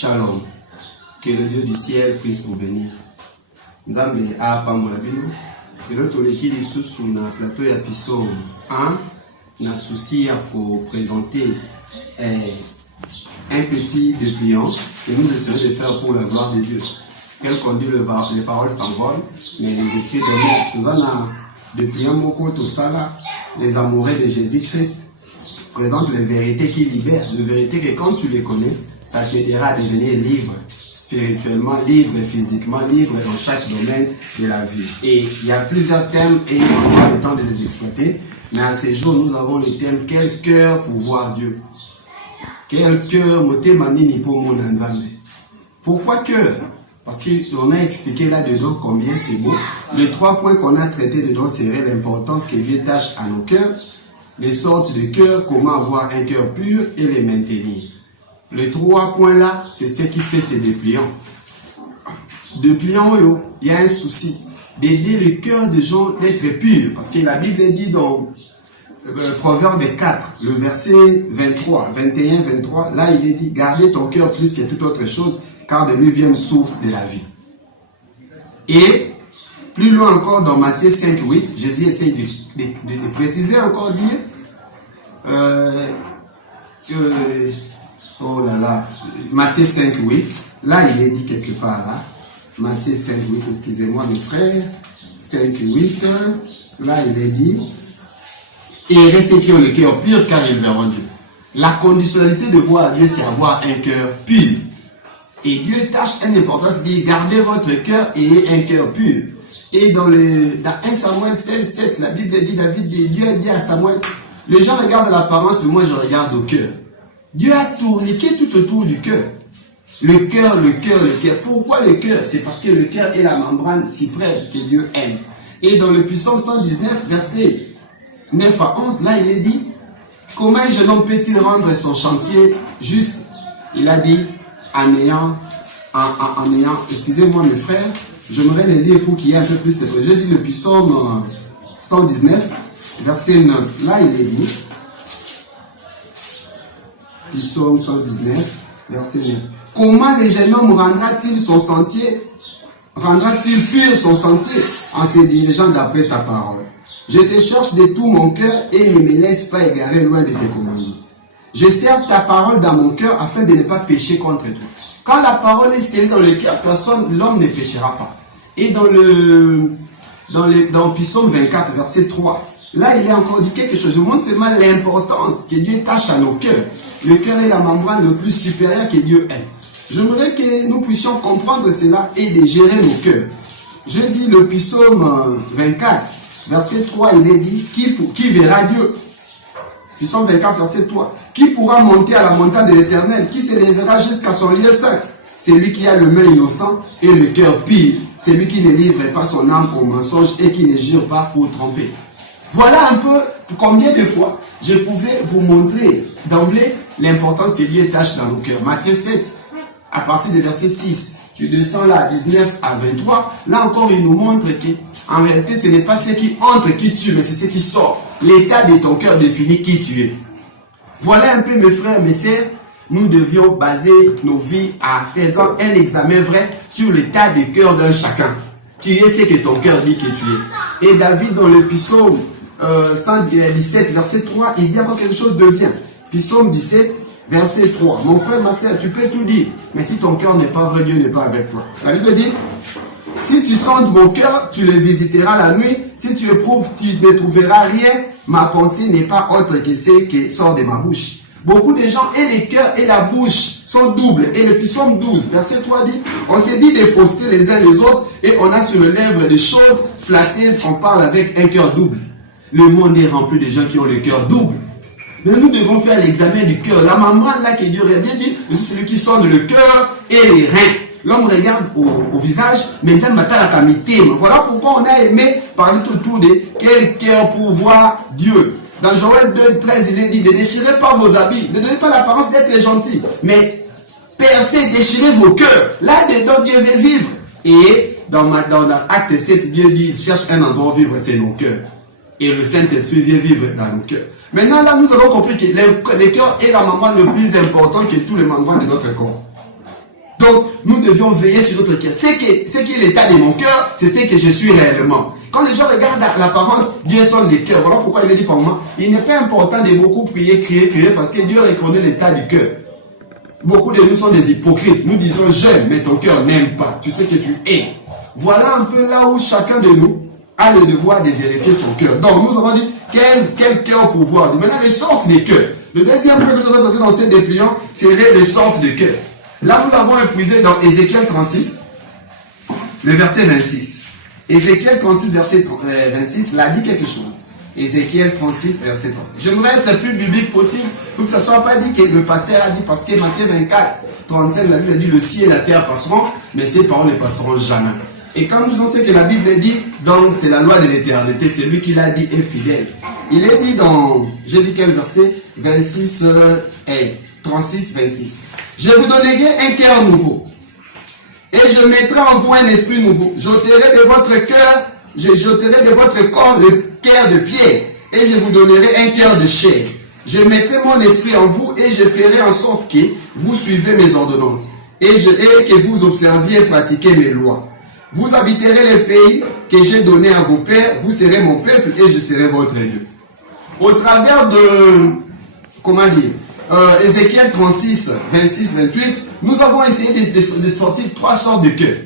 Shalom. Que le Dieu du ciel puisse vous bénir. Nzambe a pambola bino. Et l'autre qui est sous na plateau ya piso 1 na souci pour présenter un petit dépliant que nous essayons de faire pour la gloire de Dieu. Quel qu'on dit les paroles s'envolent, mais les écrits demeurent. Nous en avons dépliant beaucoup tout ça là, les amoureux de Jésus-Christ présentent les vérités qui libèrent, les vérités que quand tu les connais, ça t'aidera à devenir libre, spirituellement libre, physiquement libre dans chaque domaine de la vie. Et il y a plusieurs thèmes et on n'a pas le temps de les exploiter, mais à ces jours, nous avons le thème « Quel cœur pour voir Dieu ?» Quel cœur motemanini pour mon Nzambe. Pourquoi cœur? Parce qu'on a expliqué là-dedans combien c'est beau. Les 3 points qu'on a traités dedans seraient l'importance que Dieu tâche à nos cœurs, les sortes de cœurs, comment avoir un cœur pur et les maintenir. Les 3 points-là, c'est ce qui fait ces dépliants. Dépliants, il y a un souci d'aider le cœur des gens d'être purs. Parce que la Bible dit dans Proverbe 4, le verset 23, 21, 23, là il est dit, gardez ton cœur plus que toute autre chose, car de lui vient une source de la vie. Et plus loin encore dans Matthieu 5, 8, Jésus essaie de préciser encore, dire oh là là, Matthieu 5, 8, là il est dit quelque part là, Matthieu 5, 8, excusez-moi mes frères, 5, 8, là il est dit, et ceux qui ont le cœur pur car ils verront Dieu. La conditionnalité de voir Dieu, c'est avoir un cœur pur. Et Dieu tâche une importance de garder votre cœur et un cœur pur. Et dans 1 Samuel 16, 7, la Bible dit, Dieu dit à Samuel, les gens regardent l'apparence, mais moi je regarde au cœur. Dieu a tourniqué tout autour du cœur. Le cœur, le cœur, le cœur. Pourquoi le cœur? C'est parce que le cœur est la membrane suprême que Dieu aime. Et dans le Psaume 119, verset 9 à 11, là il est dit, comment un jeune homme peut-il rendre son chantier juste? Il a dit, en ayant, excusez-moi mes frères, j'aimerais le lire pour qu'il y ait un peu plus de... Je dis le Psaume 119, verset 9, là il est dit, Psaume 119, verset 9, comment le jeune homme rendra-t-il son sentier, rendra-t-il pur son sentier en se dirigeant d'après ta parole? Je te cherche de tout mon cœur et ne me laisse pas égarer loin de tes commandements. Je sers ta parole dans mon cœur afin de ne pas pécher contre toi. Quand la parole est scellée dans le cœur, l'homme ne péchera pas. Et dans Psaume 24, verset 3, là il est encore dit quelque chose. Je vous montre seulement l'importance que Dieu tâche à nos cœurs. Le cœur est la membrane le plus supérieure que Dieu aime. J'aimerais que nous puissions comprendre cela et de gérer nos cœurs. Je dis le Psaume 24, verset 3, il est dit, qui verra Dieu? Psaume 24, verset 3. Qui pourra monter à la montagne de l'Éternel? Qui s'élèvera jusqu'à son lieu saint? C'est lui qui a le main innocent et le cœur pur. C'est lui qui ne livre pas son âme au mensonge et qui ne jure pas pour tromper. Voilà un peu combien de fois je pouvais vous montrer d'emblée l'importance que Dieu tâche dans nos cœurs. Matthieu 7, à partir du verset 6, tu descends là à 19 à 23. Là encore, il nous montre qu'en réalité, ce n'est pas ce qui entre qui tue, mais c'est ce qui sort. L'état de ton cœur définit qui tu es. Voilà un peu mes frères, mes sœurs, nous devions baser nos vies en faisant un examen vrai sur l'état de cœur d'un chacun. Tu es ce que ton cœur dit que tu es. Et David dans le Psaume 117, verset 3, il dit encore quelque chose de bien. Psaume 17, verset 3. Mon frère, ma sœur, tu peux tout dire, mais si ton cœur n'est pas vrai, Dieu n'est pas avec toi. La Bible dit, si tu sondes mon cœur, tu le visiteras la nuit. Si tu éprouves, tu ne trouveras rien. Ma pensée n'est pas autre que ce qui sort de ma bouche. Beaucoup de gens, et le cœur et la bouche sont doubles. Et le Psaume 12, verset 3 dit, on s'est dit des faussetés les uns les autres, et on a sur le lèvre des choses flatteuses, on parle avec un cœur double. Le monde est rempli de gens qui ont le cœur double. Mais nous devons faire l'examen du cœur. La membrane là que Dieu dit, c'est celui qui sonde le cœur et les reins. L'homme regarde au visage, mais il dit, voilà pourquoi on a aimé parler tout autour de quel cœur pour voir Dieu. Dans Joël 2, 13, il est dit, ne déchirez pas vos habits, ne donnez pas l'apparence d'être gentil, mais percez, déchirez vos cœurs. Là-dedans, Dieu veut vivre. Et dans Acte 7, Dieu dit, il cherche un endroit où vivre, c'est nos cœurs. Et le Saint-Esprit vient vivre dans nos cœurs. Maintenant, là, nous avons compris que le cœur est la membrane le plus important que tous les membranes de notre corps. Donc, nous devions veiller sur notre cœur. Ce qui est l'état de mon cœur, c'est ce que je suis réellement. Quand les gens regardent l'apparence, Dieu sonde les cœurs. Voilà pourquoi il est dit par moment, il n'est pas important de beaucoup prier, crier, parce que Dieu reconnaît l'état du cœur. Beaucoup de nous sont des hypocrites. Nous disons j'aime, mais ton cœur n'aime pas. Tu sais que tu es. Voilà un peu là où chacun de nous a le devoir de vérifier son cœur. Donc, nous avons dit quel cœur pouvoir. Maintenant, les sortes de cœurs. Le deuxième point que nous avons donné dans ces dépliants serait les sortes de cœurs. Là, nous l'avons épuisé dans Ézéchiel 36, le verset 26. Ézéchiel 36, verset 26, là dit quelque chose. Ézéchiel 36, verset 36. J'aimerais être le plus biblique possible pour que ça ne soit pas dit que le pasteur a dit, parce que Matthieu 24, 35, la Bible a dit le ciel et la terre passeront, mais ces paroles ne passeront jamais. Et quand nous savons que la Bible dit, donc c'est la loi de l'éternité, c'est lui qui l'a dit est fidèle. Il est dit dans, je dis quel verset 26 et 36, 26. Je vous donnerai un cœur nouveau. Et je mettrai en vous un esprit nouveau. J'ôterai de votre cœur, je jeterai de votre corps le cœur de pierre. Et je vous donnerai un cœur de chair. Je mettrai mon esprit en vous et je ferai en sorte que vous suivez mes ordonnances. Et que vous observiez et pratiquiez mes lois. Vous habiterez le pays que j'ai donné à vos pères. Vous serez mon peuple et je serai votre Dieu. Au travers de, Ézéchiel 36, 26, 28, nous avons essayé de sortir trois sortes de cœurs.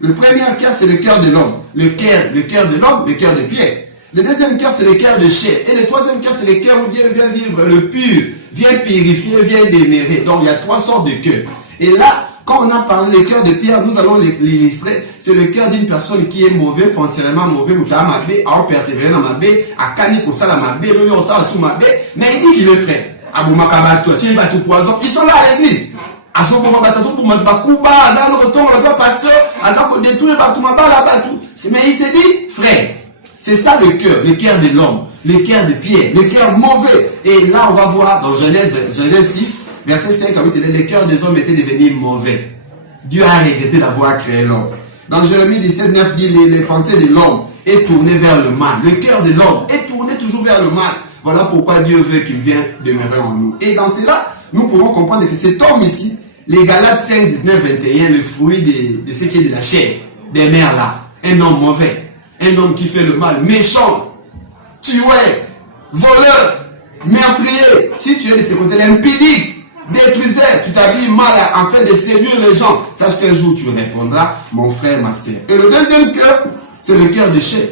Le premier cœur, c'est le cœur de l'homme. Le cœur de l'homme, le cœur de pierre. Le deuxième cœur, c'est le cœur de chair. Et le troisième cœur, c'est le cœur où Dieu vient vivre le pur, vient purifier, vient démérer. Donc, il y a trois sortes de cœurs. Et là, quand on a parlé du cœur de pierre, nous allons l'illustrer. C'est le cœur d'une personne qui est mauvais, foncièrement mauvais, ou à mabé, à persévérer dans mabé, à canique au sala mabé, le au sala sous mabé, mais il dit qu'il est frère. Ils sont là à l'église. Mais il s'est dit frère. C'est ça le cœur de l'homme, le cœur de pierre, le cœur mauvais. Et là, on va voir dans Genèse 6, verset 5 à 8, le cœur des hommes était devenu mauvais. Dieu a regretté d'avoir créé l'homme. Dans Jérémie 17, 9 dit les pensées de l'homme est tourné vers le mal. Le cœur de l'homme est tourné toujours vers le mal. Voilà pourquoi Dieu veut qu'il vienne demeurer en nous. Et dans cela, nous pouvons comprendre que cet homme ici, les Galates 5, 19, 21, le fruit de ce qui est de la chair, des mères là, un homme mauvais. Un homme qui fait le mal, méchant, tueur, voleur, meurtrier. Si tu es de ce côté-là, impudique, détruiseur, tu t'habilles mal afin de séduire les gens. Sache qu'un jour tu répondras, mon frère, ma soeur. Et le deuxième cœur, c'est le cœur de chair.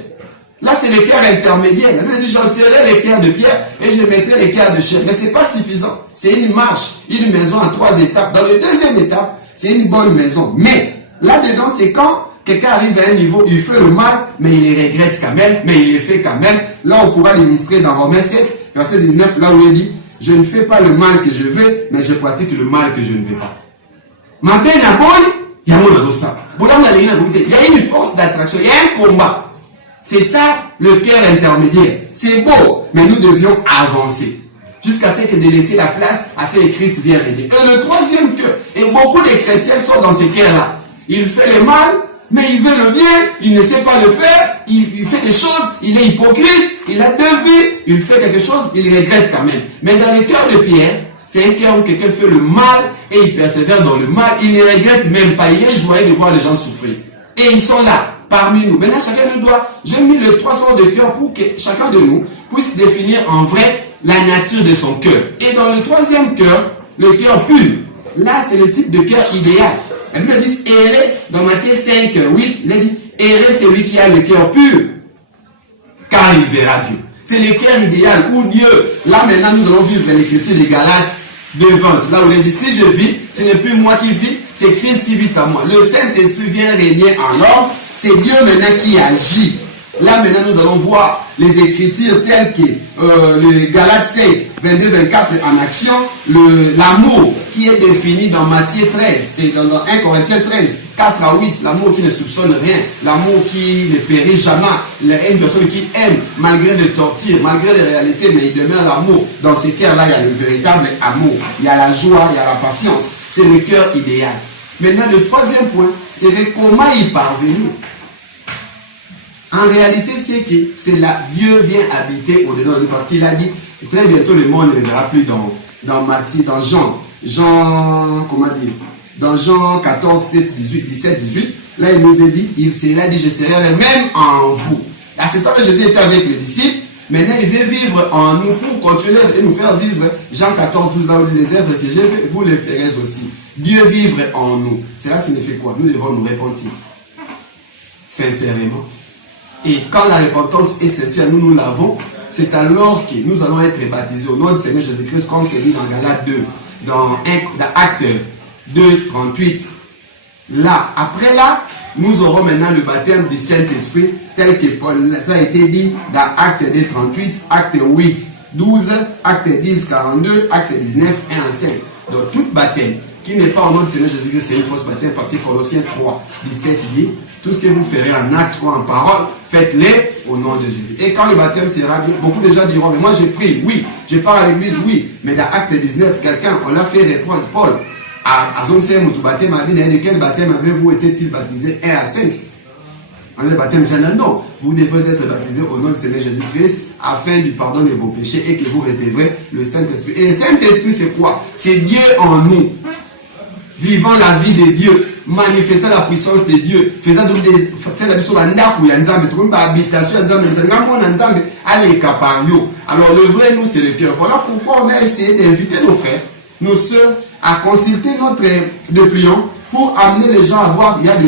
Là, c'est le cœur intermédiaire. La Bible dit, j'enterrerai les cœurs de pierre et je mettrai les cœurs de chair. Mais ce n'est pas suffisant. C'est une marche, une maison en 3 étapes. Dans la deuxième étape, c'est une bonne maison. Mais là-dedans, c'est quand quelqu'un arrive à un niveau, il fait le mal, mais il les regrette quand même, mais il les fait quand même. Là, on pourra l'illustrer dans Romains 7, verset 19, là où il dit, je ne fais pas le mal que je veux, mais je pratique le mal que je ne veux pas. Ma peine à boy, il y a une force d'attraction, il y a un combat. C'est ça le cœur intermédiaire. C'est beau, mais nous devions avancer. Jusqu'à ce que de laisser la place à ce que Christ vienne aider. Et le troisième cœur, et beaucoup de chrétiens sont dans ces cœurs-là. Il fait le mal, mais il veut le bien, il ne sait pas le faire, il fait des choses, il est hypocrite, il a 2 vies, il fait quelque chose, il regrette quand même. Mais dans le cœur de Pierre, c'est un cœur où quelqu'un fait le mal et il persévère dans le mal, il ne regrette même pas, il est joyeux de voir les gens souffrir. Et ils sont là, parmi nous. Maintenant, chacun nous doit, j'ai mis les 3 sortes de cœur pour que chacun de nous puisse définir en vrai la nature de son cœur. Et dans le troisième cœur, le cœur pur, là c'est le type de cœur idéal. La Bible dit errer, dans Matthieu 5, 8, il dit errer celui qui a le cœur pur, car il verra Dieu. C'est le cœur idéal où Dieu, là maintenant nous allons vivre l'écriture des Galates 2:20, là où il dit si je vis, ce n'est plus moi qui vis, c'est Christ qui vit en moi. Le Saint-Esprit vient régner en l'homme, c'est Dieu maintenant qui agit. Là maintenant nous allons voir les écritures telles que le Galates 5, 22-24 en action, l'amour qui est défini dans Matthieu 13 et dans 1 Corinthiens 13, 4 à 8, l'amour qui ne soupçonne rien, l'amour qui ne périt jamais, une personne qui aime malgré des tortures, malgré les réalités, mais il demeure l'amour. Dans ces cœurs-là, il y a le véritable amour, il y a la joie, il y a la patience. C'est le cœur idéal. Maintenant, le troisième point, c'est comment y parvenir. En réalité, c'est que c'est là Dieu vient habiter au-dedans de nous, parce qu'il a dit, très bientôt le monde ne verra plus dans Matthieu, dans Jean, comment dire, dans Jean 14, 17, 18, là il nous a dit, il a dit, je serai même en vous. À ce temps-là, Jésus était avec les disciples. Maintenant, il veut vivre en nous pour continuer et nous faire vivre. Jean 14, 12, là où il dit, les œuvres que j'ai fait, vous les ferez aussi. Dieu vivre en nous. Cela signifie quoi? Nous devons nous repentir. Sincèrement. Et quand la repentance est sincère, nous l'avons, c'est alors que nous allons être baptisés au nom du Seigneur Jésus-Christ, comme c'est dit dans Galates 2, dans Actes 2, 38. Là, après là, nous aurons maintenant le baptême du Saint-Esprit, tel que ça a été dit dans Acte 2, 38, Acte 8, 12, Acte 10, 42, Acte 19, 1 à 5. Donc, tout baptême qui n'est pas au nom du Seigneur Jésus-Christ, c'est une fausse baptême, parce que Colossiens 3, 17 dit, tout ce que vous ferez en acte ou en parole, faites-les au nom de Jésus. Et quand le baptême sera bien, beaucoup de gens diront, mais moi j'ai pris, oui, je pars à l'église, oui, mais dans Acte 19, quelqu'un, on l'a fait répondre, Paul, à Zonse Moutou-Baptême, de quel baptême avez-vous été-il baptisé 1 à 5? Le baptême général, non. Vous devez être baptisé au nom du Seigneur Jésus-Christ afin du pardon de vos péchés et que vous recevrez le Saint-Esprit. Et le Saint-Esprit, c'est quoi? C'est Dieu en nous. Vivant la vie de Dieu, manifestant la puissance de Dieu, faisant donc des habitation, alors le vrai nous c'est le cœur. Voilà pourquoi on a essayé d'inviter nos frères, nos soeurs à consulter notre dépliant pour amener les gens à voir, il y a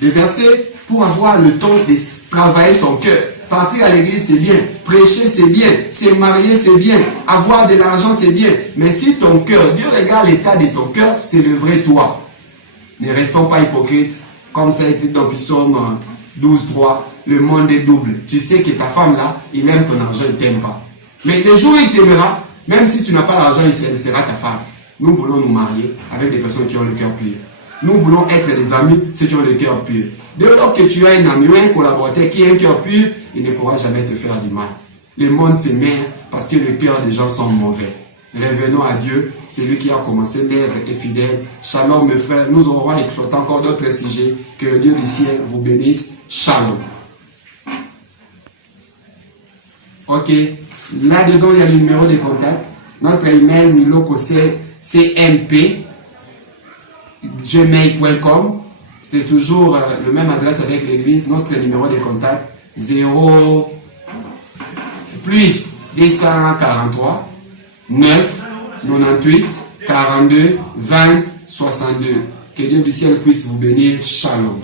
des versets pour avoir le temps de travailler son cœur. Partir à l'église c'est bien, prêcher c'est bien, se marier c'est bien, avoir de l'argent c'est bien. Mais si ton cœur, Dieu regarde l'état de ton cœur, c'est le vrai toi. Ne restons pas hypocrites, comme ça a été dans Psaume 12, 3. Le monde est double. Tu sais que ta femme là, il aime ton argent, il ne t'aime pas. Mais le jour où il t'aimera, même si tu n'as pas l'argent, il sera ta femme. Nous voulons nous marier avec des personnes qui ont le cœur pur. Nous voulons être des amis, ceux qui ont le cœur pur. Dès lors que tu as un ami ou un collaborateur qui a un cœur pur, il ne pourra jamais te faire du mal. Le monde se mère parce que le cœur des gens sont mauvais. Revenons à Dieu, c'est lui qui a commencé, l'œuvre est fidèle. Shalom mes frères, nous aurons exploité encore d'autres sujets. Que le Dieu du ciel vous bénisse. Shalom. Ok, là-dedans il y a le numéro de contact. Notre email milocc@gmail.com. C'est toujours le même adresse avec l'église. Notre numéro de contact 0 plus 243 9 98 42 20 62. Que Dieu du ciel puisse vous bénir. Shalom.